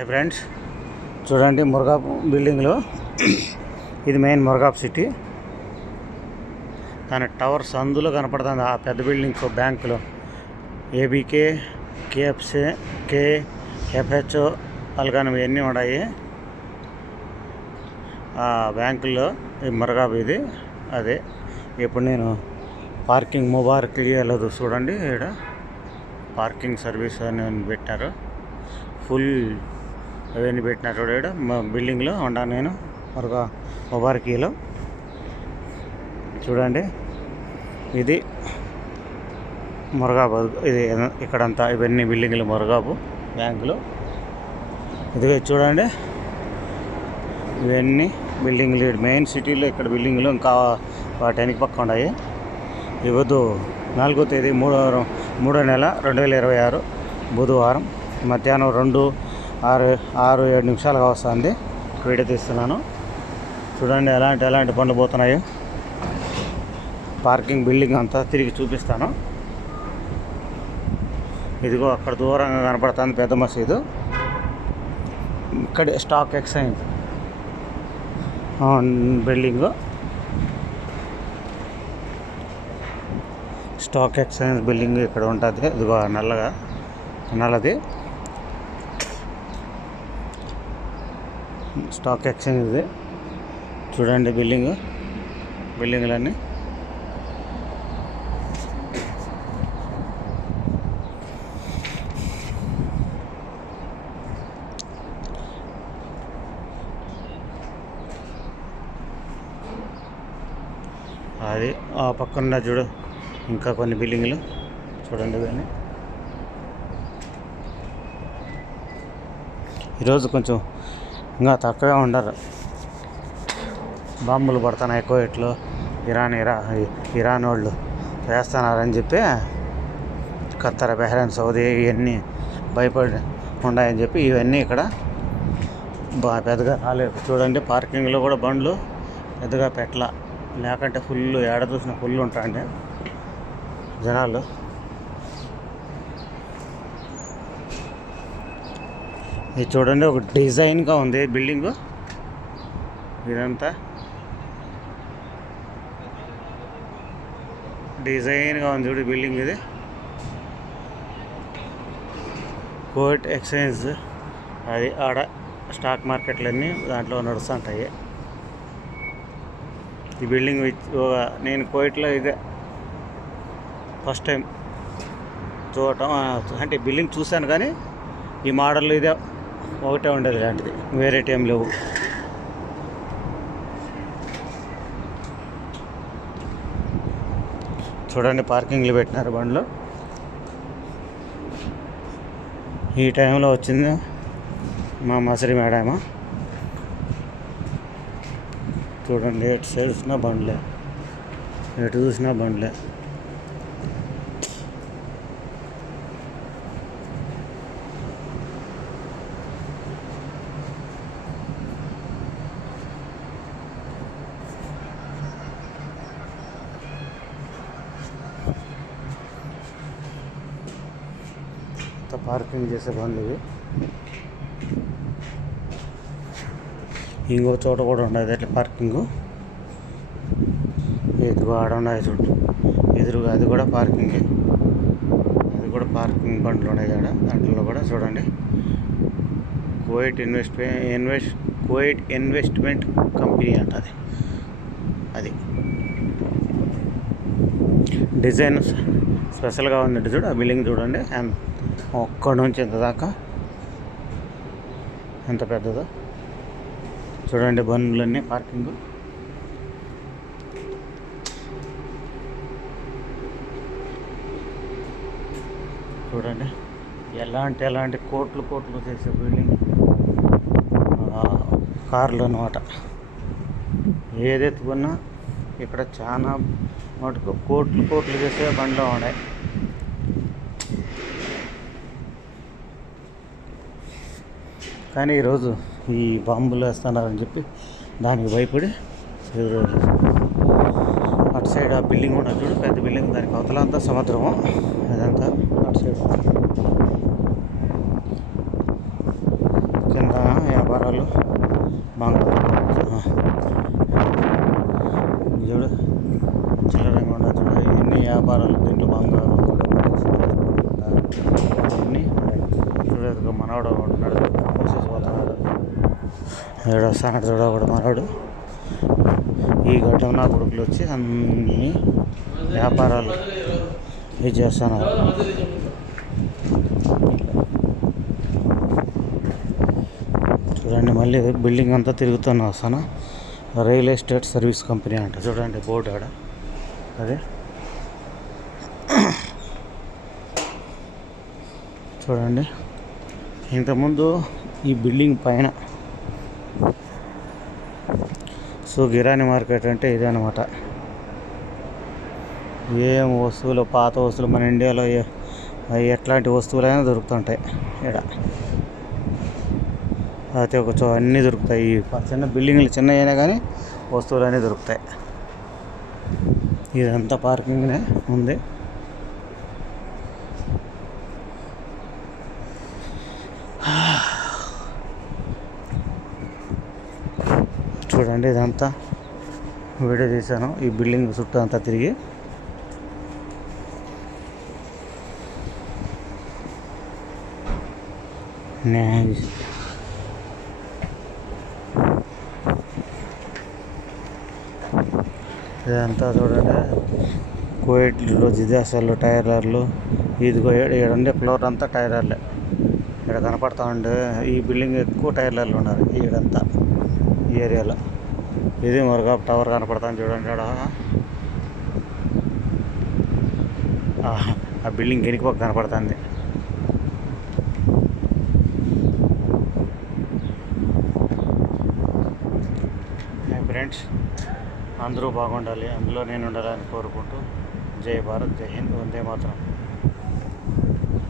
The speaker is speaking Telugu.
హై ఫ్రెండ్స్, చూడండి మురగాప్ బిల్డింగ్లో ఇది మెయిన్ మురగాప్ సిటీ. దాని టవర్స్ అందులో కనపడుతుంది. ఆ పెద్ద బిల్డింగ్ బ్యాంకులో ఏబీకే, కేఎఫ్సి, కేఎఫ్హెచ్ఓ అల్గానం ఇవన్నీ ఉన్నాయి. ఆ బ్యాంకుల్లో ఈ మురగాప్ ఇది అదే. ఇప్పుడు నేను పార్కింగ్ ముబారక్ వెళ్ళదు చూడండి. ఇక్కడ పార్కింగ్ సర్వీస్ అని పెట్టినారు. ఫుల్ అవన్నీ పెట్టినారు చూడ. ఇక్కడ మా బిల్డింగ్లో ఉండా నేను ముబారకీలో. చూడండి ఇది మురగాపు. ఇది ఇక్కడంతా ఇవన్నీ బిల్డింగ్లు మురగాపు బ్యాంకులో. ఇదిగో చూడండి ఇవన్నీ బిల్డింగ్లు మెయిన్ సిటీలో. ఇక్కడ బిల్డింగ్లు ఇంకా వాటి వెనక పక్క ఉన్నాయి. ఇవ్వదు 4వ తేదీ 3వ నెల 2026 బుధవారం మధ్యాహ్నం 2:06-7 వస్తుంది. వీడియో తీస్తున్నాను. చూడండి ఎలాంటి పనులు పోతున్నాయి. పార్కింగ్ బిల్డింగ్ అంతా తిరిగి చూపిస్తాను. ఇదిగో అక్కడ దూరంగా కనపడుతుంది పెద్ద మసీదు. ఇక్కడ stock exchange building. Stock exchange building ఇక్కడ ఉంటుంది. ఇదిగో నల్లది స్టాక్ ఎక్స్చేంజ్ ఇది. చూడండి బిల్డింగ్లన్నీ. అది ఆ పక్కన చూడు ఇంకా కొన్ని బిల్డింగ్లు చూడండి. ఇవన్నీ ఈరోజు కొంచెం ఇంకా తక్కువగా ఉండరు. బాంబులు పడుతున్నాయి కోవిట్లో. ఇరాన్ వాళ్ళు వేస్తున్నారని చెప్పి ఖత్తర్, బహ్రెయిన్, సౌదీ ఇవన్నీ భయపడి ఉన్నాయని చెప్పి ఇవన్నీ ఇక్కడ పెద్దగా రాలేదు. చూడండి పార్కింగ్లో కూడా బండ్లు పెద్దగా పెట్టలా. లేకంటే ఫుల్ ఏడ చూసిన ఫుల్ ఉంటాయండి జనాలు. ఇది చూడండి ఒక డిజైన్గా ఉంది బిల్డింగు. ఇదంతా డిజైన్గా ఉంది చూడు బిల్డింగ్. ఇది కోర్ట్ ఎక్స్చేంజ్. అది ఆడ స్టాక్ మార్కెట్లన్నీ దాంట్లో నడుస్తుంటాయి. ఈ బిల్డింగ్ నేను కోయిట్లో ఇదే ఫస్ట్ టైం చూడటం. అంటే బిల్డింగ్ చూశాను కానీ ఈ మోడల్ ఇదే ఒకటే ఉండేది, ఇలాంటిది వేరే టైం లేవు. చూడండి పార్కింగ్లు పెట్టినారు బండ్లు. ఈ టైంలో వచ్చింది మా మసరి మేడమా. చూడండి ఎటు సైడ్ చూసినా బండ్లే, ఎటు చూసినా బండ్లే. పార్కింగ్ చేసే బండ్లు ఇవి. ఇంకో చోట కూడా ఉండదు అట్లా పార్కింగు. ఎదురుగా ఆడ ఉన్నాయి చూడు, ఎదురుగా అది కూడా పార్కింగ్. అది కూడా పార్కింగ్ బండ్లు ఉన్నాయి ఆడ. దాంట్లో కూడా చూడండి కువైట్ ఇన్వెస్ట్మెంట్ కంపెనీ అంటది. అది డిజైన్ స్పెషల్గా ఉన్నట్టు చూడు. ఆ బిల్డింగ్ చూడండి ఒక్కడి నుంచి ఎంత దాకా ఎంత పెద్దదో చూడండి. బండ్లన్నీ పార్కింగ్. చూడండి ఎలాంటి కోట్లు చేసే బిల్డింగ్. కార్లు అన్నమాట. ఏదెత్తుకున్నా ఇక్కడ చాలా మటుకు కోట్లు చేసే బండ్లు ఉన్నాయి. కానీ ఈరోజు ఈ బాంబులు వేస్తున్నారని చెప్పి దానికి భయపడి అటు సైడ్ ఆ బిల్డింగ్ కూడా చూడు, పెద్ద బిల్డింగ్. దానికి అవతలంతా సముద్రము. అదంతా అటు సైడ్ వ్యాపారాలు చూడు చిల్లరంగా ఉండదు చూడ ఇవన్నీ వ్యాపారాలు. దీంట్లో బంగారం ఇవన్నీ చూడదు. మనవాడు ఉంటున్నాడు పోతున్నాడు, ఏడు వస్తాడు చూడ కూడా మనవాడు. ఈ గడ్డం నా కొడుకులు వచ్చి అన్ని వ్యాపారాలు ఇది చేస్తున్నారు. చూడండి మళ్ళీ బిల్డింగ్ అంతా తిరుగుతున్నా వస్తాను. రియల్ ఎస్టేట్ సర్వీస్ కంపెనీ అంట. చూడండి బోర్డు ఆడ అదే చూడండి. ఇంతకుముందు ఈ బిల్డింగ్ పైన సో కిరాణి మార్కెట్ అంటే ఇదే అనమాట. ఏం వస్తువులు, పాత వస్తువులు మన ఇండియాలో ఎట్లాంటి వస్తువులైనా దొరుకుతుంటాయి ఇక్కడ. అయితే అన్నీ దొరుకుతాయి. ఈ చిన్న బిల్డింగ్లు చిన్న అయినా కానీ వస్తువులు అన్నీ దొరుకుతాయి. ఇదంతా పార్కింగ్నే ఉంది. చూడండి ఇదంతా వీడియో తీశాను. ఈ బిల్డింగ్ చుట్టూ అంతా తిరిగి ఇదంతా చూడండి కోయిట్లు, జిదాసాలు, టైలర్లు. ఇదిగో ఈడండే ఫ్లోర్ అంతా టైలర్లే. ఇక్కడ కనపడతా ఉండే ఈ బిల్డింగ్ ఎక్కువ టైలర్లు ఉన్నారు ఈడంతా ఈ ఏరియాలో. ఇది మరొక టవర్ కనపడతాను చూడండి. ఆ బిల్డింగ్ వెనుక కనపడుతుంది. ఫ్రెండ్స్ అందరూ బాగుండాలి, అందులో నేను ఉండాలని కోరుకుంటూ జై భారత్, జై హింద్, వందే మాతరం.